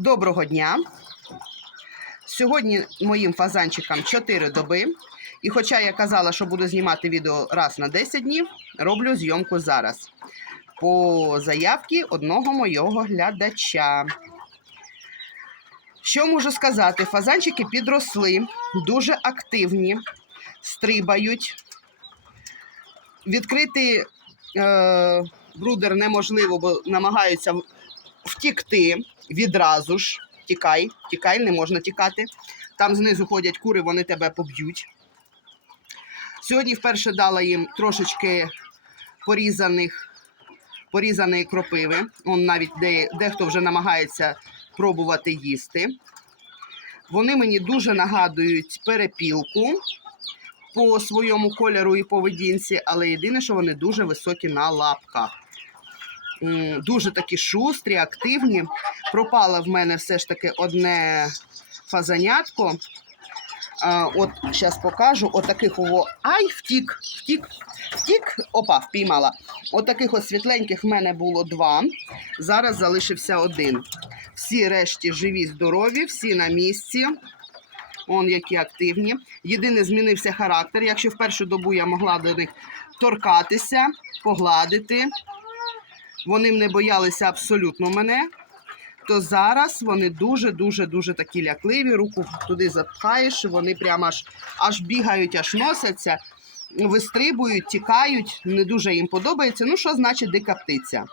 Доброго дня! Сьогодні моїм фазанчикам 4 доби. І хоча я казала, що буду знімати відео раз на 10 днів, роблю зйомку зараз. По заявці одного моєго глядача. Що можу сказати? Фазанчики підросли, дуже активні, стрибають. Відкрити е, брудер неможливо, бо намагаються втікти відразу ж. Тікай, тікай, не можна тікати. Там знизу ходять кури, вони тебе поб'ють. Сьогодні вперше дала їм трошечки порізаних, порізаної кропиви. Он навіть де, дехто вже намагається пробувати їсти. Вони мені дуже нагадують перепілку по своєму кольору і поведінці, але єдине, що вони дуже високі на лапках. Дуже такі шустрі, активні. Пропало в мене все ж таки одне фазанятко. От зараз покажу. От. Ай, втік, втік, втік. Опа, впіймала. От таких світленьких в мене було два. Зараз залишився один. Всі решті живі, здорові, всі на місці. Он які активні. Єдине, змінився характер. Якщо в першу добу я могла до них торкатися, погладити, вони не боялися абсолютно мене, то зараз вони дуже-дуже дуже такі лякливі. Руку туди запхаєш, і вони прямо аж, аж бігають, аж носяться, вистрибують, тікають. Не дуже їм подобається. Ну, що значить дика птиця?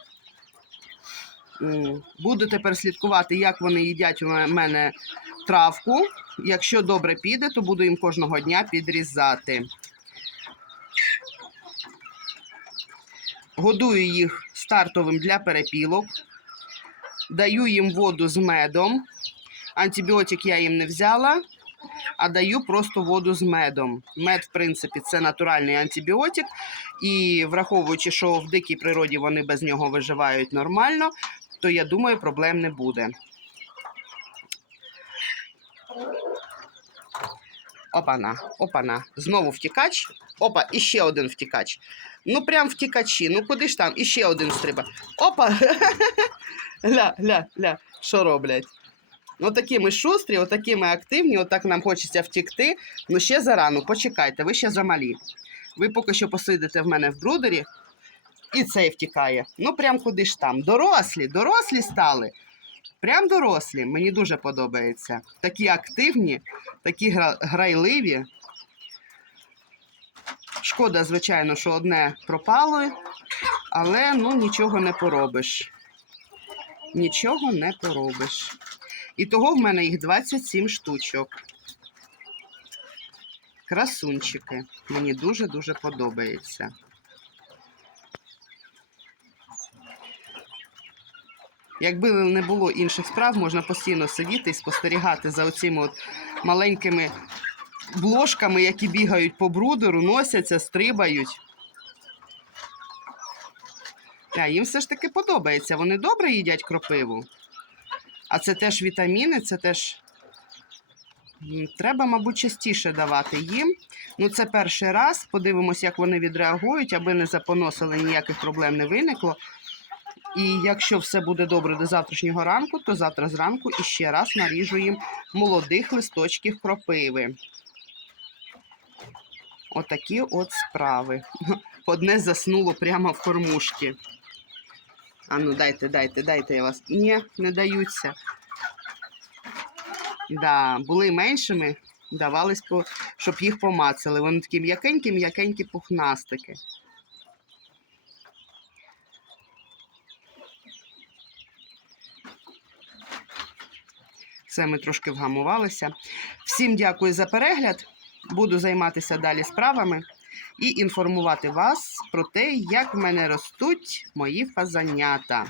Буду тепер слідкувати, як вони їдять у мене травку. Якщо добре піде, то буду їм кожного дня підрізати. Годую їх стартовим для перепілок. Даю їм воду з медом. Антибіотик я їм не взяла, а даю просто воду з медом. Мед, в принципі, це натуральний антибіотик. І враховуючи, що в дикій природі вони без нього виживають нормально, то я думаю, проблем не буде. Опана, опана. Знову втікач. Опа, і ще один втікач. Ну, прям втікачі. Ну куди ж там? І ще один стриба. Опа! Гля, гля, гля, що роблять? Ну, такі ми шустрі, отакі ми активні, отак нам хочеться втікти. Ну, ще зарано, почекайте, ви ще замалі. Ви поки що посидите в мене в брудері, і цей втікає. Ну, прям куди ж там. Дорослі, дорослі стали. Прям дорослі. Мені дуже подобається. Такі активні, такі грайливі. Шкода, звичайно, що одне пропало, але ну нічого не поробиш. Нічого не поробиш. І того в мене їх 27 штучок. Красунчики. Мені дуже-дуже подобається. Якби не було інших справ, можна постійно сидіти і спостерігати за оцими от маленькими блошками, які бігають по брудеру, носяться, стрибають. А їм все ж таки подобається. Вони добре їдять кропиву. А це теж вітаміни, це теж треба, мабуть, частіше давати їм. Ну, це перший раз. Подивимось, як вони відреагують, аби не запоносили, ніяких проблем не виникло. І якщо все буде добре до завтрашнього ранку, то завтра зранку іще раз наріжу їм молодих листочків кропиви. Отакі от справи. Одне заснуло прямо в кормушці. А ну дайте, дайте, дайте я вас. Ні, не даються. Да, були меншими, давались, щоб їх помацали. Вони такі м'якенькі, м'якенькі пухнастики. Все, ми трошки вгамувалися. Всім дякую за перегляд. Буду займатися далі справами і інформувати вас про те, як в мене ростуть мої фазанята.